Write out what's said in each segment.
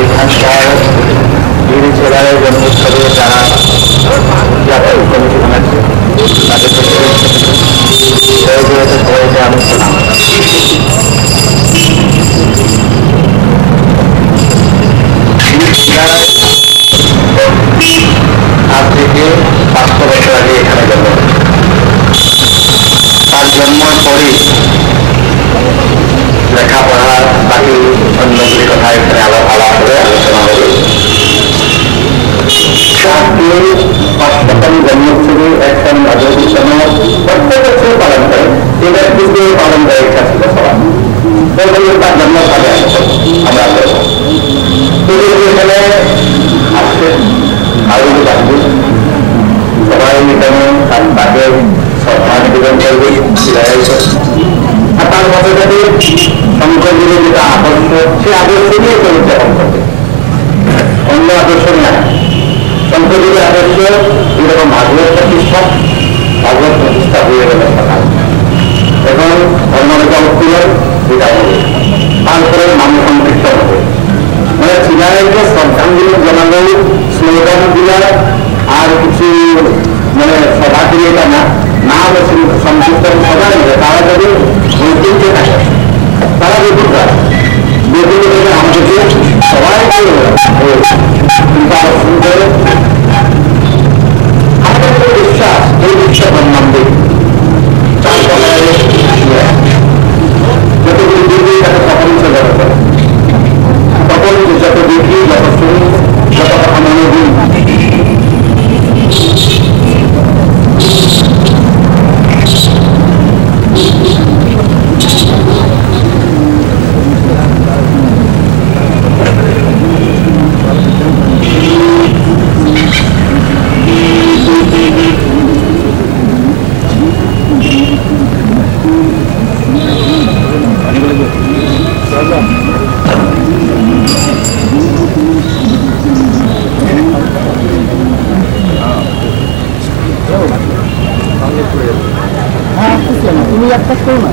এখানকার বীর জেলার জন্মোৎসবে যারা জাতীয় কমিটি বানাচ্ছে তাদের থেকে সবাইকে আমন্ত্রণ আজ থেকে 500 বছর আগে এখানে জন্ম তার জন্মের পরে লেখাপড়া বাকি অন্যগুলি কথা এখানে আলাপ করে আলোচনা হবে। পাঁচশতম জন্মোৎসবে একদম রাজনীতিতম প্রত্যেক বছর পালন করে এবার কিন্তু পালন করে ইচ্ছা ছিল সবার তার জন্ম সাথে আমরা এখানে আসছে আরো জানবে সবাই এখানে তাকে শ্রদ্ধা নিবেদন করবে আর তার মধ্যে যাতে শঙ্করদেবের যেটা আদর্শ সে আদর্শ নিয়ে উদযাপন করবে অন্য আদর্শ না। শঙ্করদেবের আদর্শ এরকম ভাগবত প্রতিষ্ঠা ভাগবত প্রতিষ্ঠা হয়ে গেল সকাল এখন ধর্মরেখা উত্তোলন এটা হবে তারপরে নাম সংকীর্তন হবে মানে চিলাইকে শ্রদ্ধাঞ্জলি জানানো স্লোগান গুলা আর কিছু মানে সভা দিয়ে এটা না নাম সংকীর্তন সভা নেবে তারা যদি ঐতিহ্য থাকে তারা বেগুন আমাদেরকে সবাইকে আমাদের বিশ্বাস এই বিশ্বাস সম্বন্ধে যতগুলি দেখি তাকে সকলই চলে যাবে সকল যত দেখি যত শুনি যত কথা মনে দিই তুমি এক কাজ করো না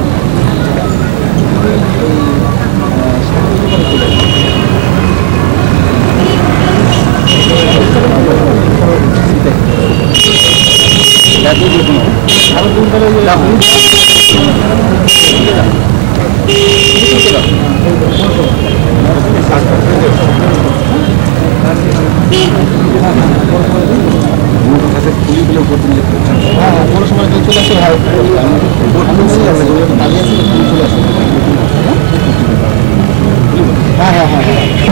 কোনো সময় চলে আসে হ্যাঁ হ্যাঁ হ্যাঁ হ্যাঁ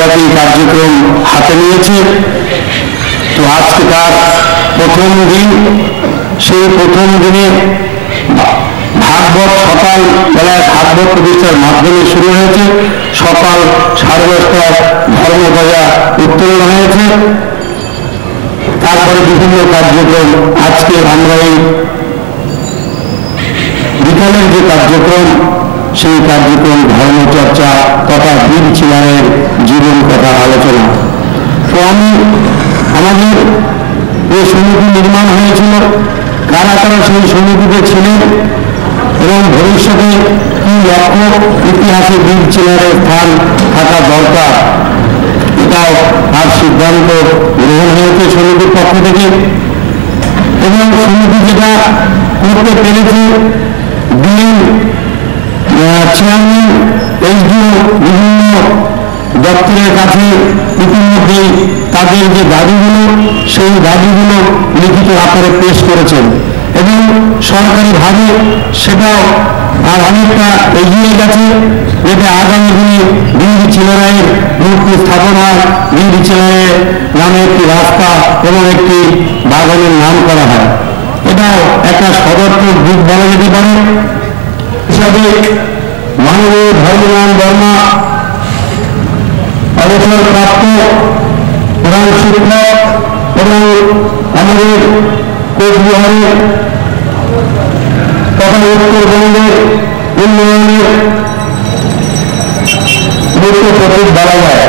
দিনব্যাপী কার্যক্রম হাতে নিয়েছে। তো আজকে তার প্রথম দিন, সেই প্রথম দিনে ভাগবত সকাল বেলায় ভাগবত প্রতিষ্ঠার মাধ্যমে শুরু হয়েছে। সকাল 10:30টায় ধর্মধ্বজা উত্তোলন হয়েছে। তারপরে বিভিন্ন কার্যক্রম, আজকে আমরা এই বিকালের যে কার্যক্রম, সেই কার্যক্রম ধর্মচর্চা তথা বীর চিলারের জীবন কথা আলোচনা। তো আমাদের এই সমিতি নির্মাণ হয়েছিল, কারা কারা সেই সমিতিতে ছিলেন এবং ভবিষ্যতে কি লক্ষ্য, ইতিহাসে বীর চিলারের স্থান থাকা দরকার, এটাও তার সিদ্ধান্ত গ্রহণ হয়েছে সমিতির পক্ষ থেকে। এবং সমিতি যেটা করতে পেরেছে, ডিএম, চেয়ারম্যান, এসডিও বিভিন্ন দপ্তরের কাছে ইতিমধ্যেই তাদের যে দাবিগুলো, সেই দাবিগুলো লিখিত আকারে পেশ করেছেন এবং সরকারিভাবে সেটাও আর অনেকটা এগিয়ে গেছে, যেটা আগামী দিনে বীর চিলারায়ের মূর্তি স্থাপন হয়, বীর চিলারায়ের নামে একটি রাস্তা এবং একটি বাগানের নাম করা হয়। এটাও একটা সদর্থক দিক বলা যেতে পারে। হিসাবে মাননীয় ধর্মনাথ বর্মা অবসরপ্রাপ্ত প্রধান শিক্ষক এবং আমাদের কোচবিহারের তথা উত্তরবঙ্গের উন্নয়নের মুখ্য প্রতীক বলা যায়,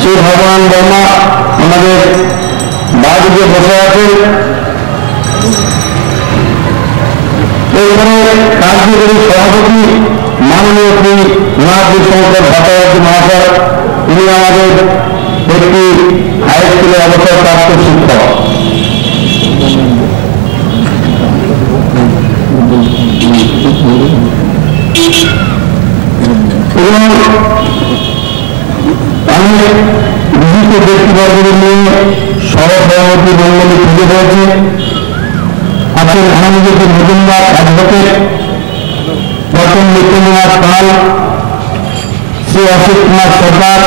সেই ভগবান বর্মা আমাদের বাড়িতে বসে আছেন। এরপরে কার্যকরী সভাপতি মাননীয় শ্রী মহাবীর শঙ্কর ভট্টাচার্য মহাশয়, তিনি আমাদের একটি হাই স্কুলের অবসরপ্রাপ্ত শিক্ষক। এবং আমি বিশিষ্ট ব্যক্তিবর্গদের নিয়ে সহসভাপতি মন্ডলী খুঁজে পেয়েছি। আছেন আমাদের মজুমদার অ্যাডভোকেট, ডক্টর নিত্যনাথ পাল, শ্রী অশোক কুমার সরকার,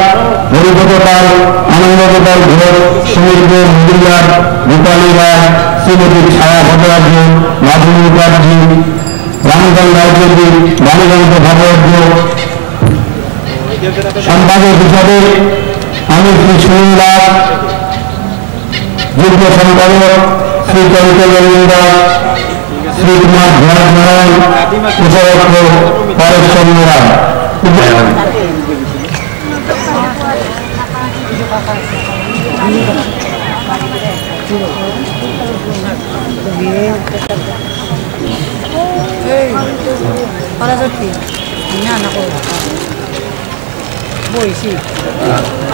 হরিপদ পাল, আনন্দগোপাল ঘোষ, সমীর মজুমদার, রূপালী রায়, শ্রীমতী ছায়া ভট্টাচার্য, মাধু মুখার্জি, রামকান্ত রায়চৌধুরী, বাণীকান্ত ভট্টাচার্য। সম্পাদক হিসাবে আমি শ্রী সুনীল দাস, যুগ্ম সম্পাদক শ্রী চৈতন্য দাস, শ্রী কুমার নারায়ণ, প্রচারক পরেশ্বর রায়।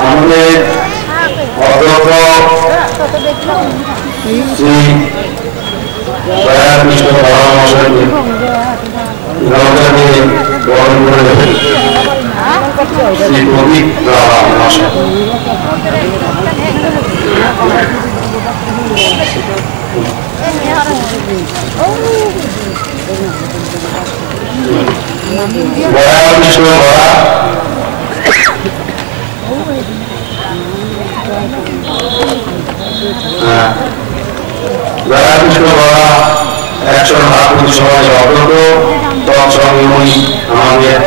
আমাদের অধ্যক্ষ শ্রী দয়াকৃষ্ণ পরামর্শকে গ্রহণ করে শ্রী প্রদীপ মহাশয়। দয়াকৃষ্ণ বরা দয়াকৃষ্ণ বরা একশো ভারতী সমাজের অগ্রত তৎসঙ্গে উনি আমাদের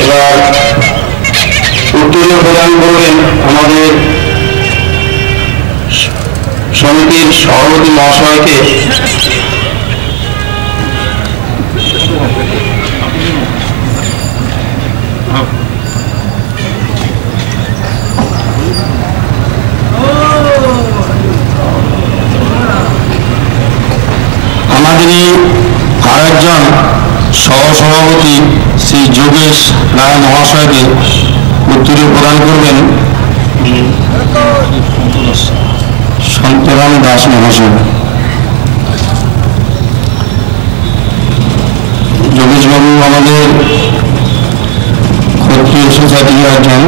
এবার উত্তরীয় প্রদান করবেন আমাদের সমিতির সভাপতি মহাশয়কে। আমাদের আরেকজন সহসভাপতি শ্রী যোগেশ রায় মহাশয়কে উত্তরীয় প্রদান করবেন সন্তরাম দাস মহাশয়। যোগেশবাবু আমাদের ক্ষত্রিয় সোসাইটির একজন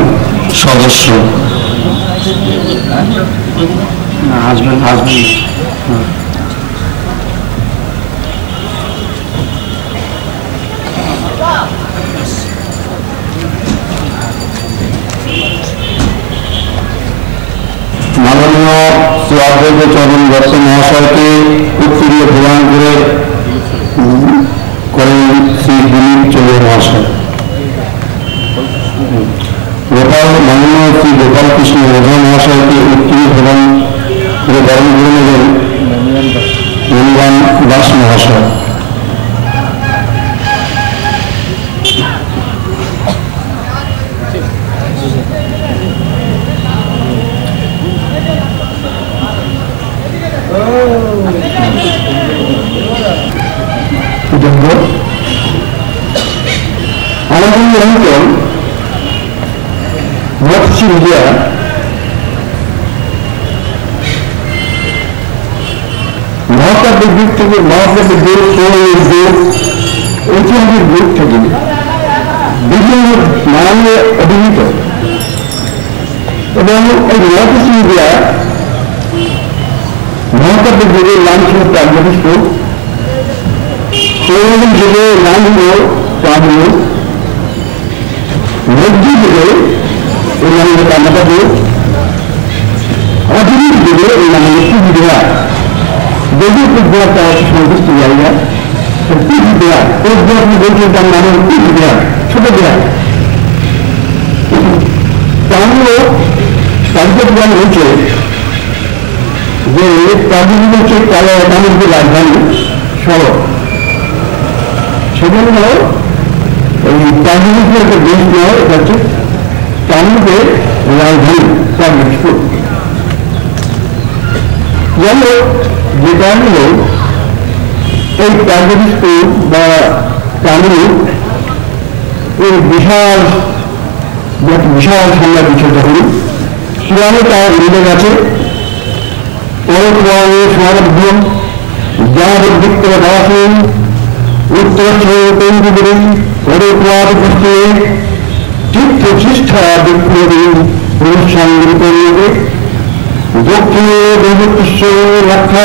সদস্য। আসবেন আসবেন। অগ্রজ চরণ দত্ত মহাশয়কে উত্তরীয় প্রদান করেন শ্রী দিলীপ চৌধুরী মহাশয়। মাননীয় শ্রী গোপাল কৃষ্ণ ওঝা মহাশয়কে উত্তরীয় প্রদান করে বরণ করে নেবেন মণিরাম দাস মহাশয়। আমাদের মৎস্য মিডিয়া মহাকাব্যের দিক থেকে মহাকাব্যের দিক পৌরাণিক দিক ঐতিহাসিক দিক থেকে বিভিন্ন নামে অভিহিত এবং এই মহাকাব্য মিডিয়া মহাকাব্যের যুগের নাম ছিল প্রাগজ্যোতিষপুর, পৌরাণিক যুগের নাম হল প্রাগমুখ, মধ্য যুগে এই নাম হল কামাকাপুর, আধুনিক যুগে এই নাম হল কুচবিহার। যদিও কুচবিহার তার সংশ্লিষ্ট জায়গা, কুচবিহার কুচবিহার বলছেন তার নাম হল কুচবিহার, ছোট বিহার। তাহলে কার্যক্রম হচ্ছে যে প্রাগজ্যোতিষ হচ্ছে কালের যে রাজধানী শহর, সেখানে হল এই প্রাগজ্যোতিষের একটা দেশ নয়, এটা হচ্ছে কামরূপের রাজধানী প্রাগজ্যোতিষপুর। যেন যে কারণে এই প্রাগজ্যোতিষপুর বা কামরূপ এই বিশাল সাম্রাজ্য ছিল তখন সেখানে তার মিলে গেছে সমারব্ধ যাদের দিক থেকে দাসেন উত্তর তৈরি পরে কুয়াদ করতে তীর্থ শিষ্ঠা দিক অনুষ্ঠান করিয়ে দক্ষিণে দেবকৃষ্ণ রক্ষা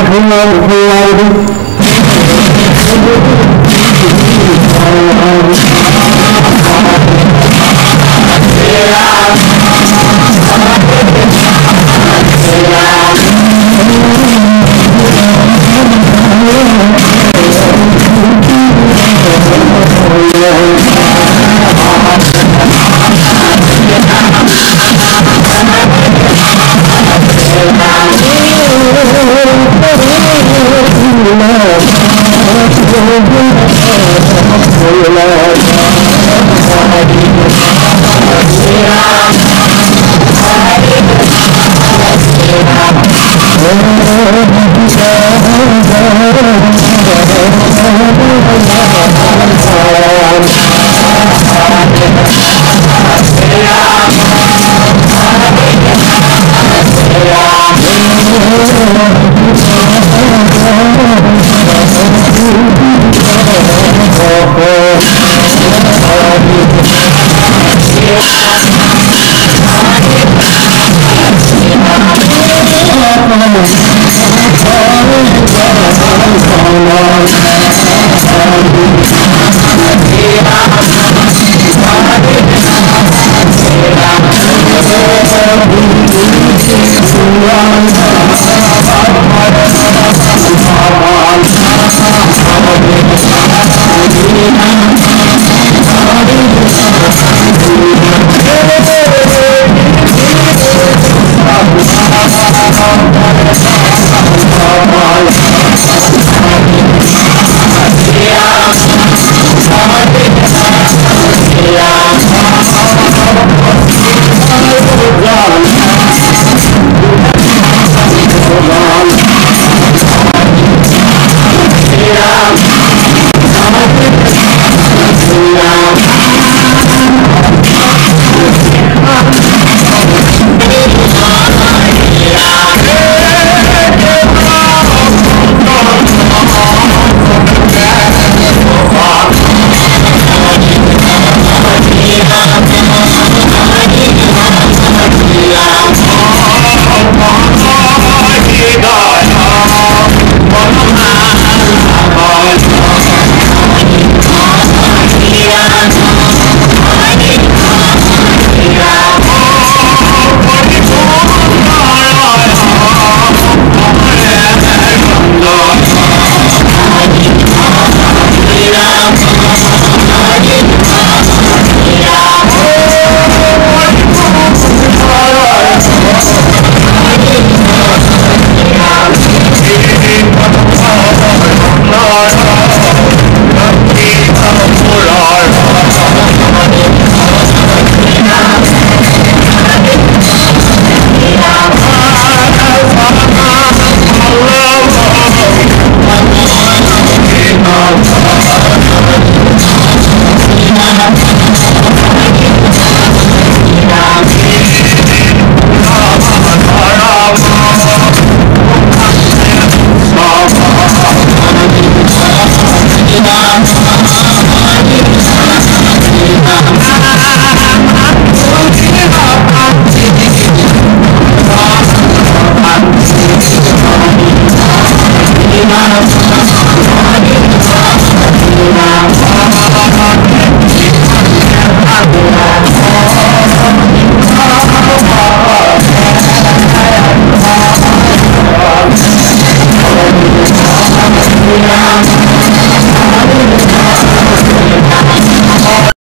Yeah. Thank you.